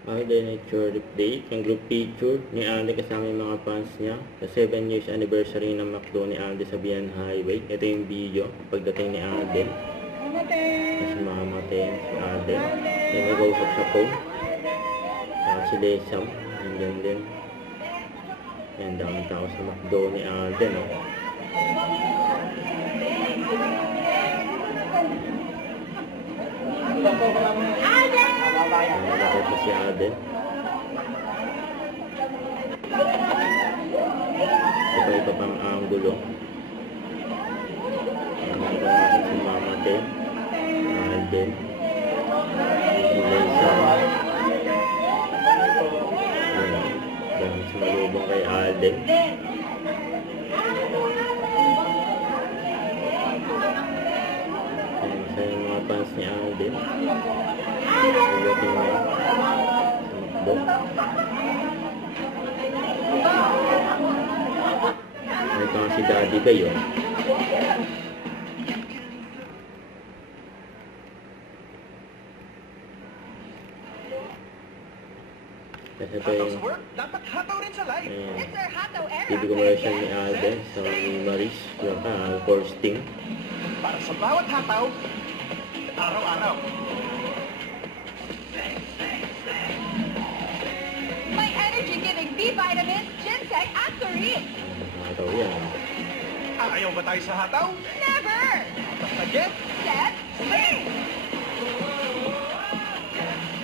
Nature update, ang group picture ni Andy kasama yung mga fans niya sa 7 years anniversary ng McDo ni Andy sa Bian Highway. Ito yung video pagdating ni Andy. Kasi mamamatay si Andy. Yung nag-usap sa phone. Si Lesam, nandiyan din. Yan, daming tao sa McDo ni Andy, no? Nakakita pa si Aden. Iba-iba pang angulo. Nakakita natin si Mama din. Aden. Si Lisa. Dahil sumalubong kay Aden. Sa yung mga fans ni Aden. Pagdating na sa McDo. Ito nga si Daddy kayo. Kasi ito yung TV commercial ni Alden sa Maris. Yung posting. Para sa bawat hataw, araw-araw. May energy-giving B vitamins, ginseng at taurine. Hataw yan. Ayaw ba tayo sa hataw? Never! Basta get, Set, free!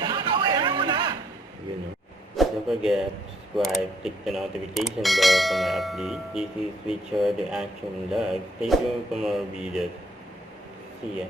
hataw eh, ayaw mo na! Yun, no? Don't forget to subscribe, click the notification bell for my update. This is Richard the Action Vlog. Stay tuned for more videos. See ya.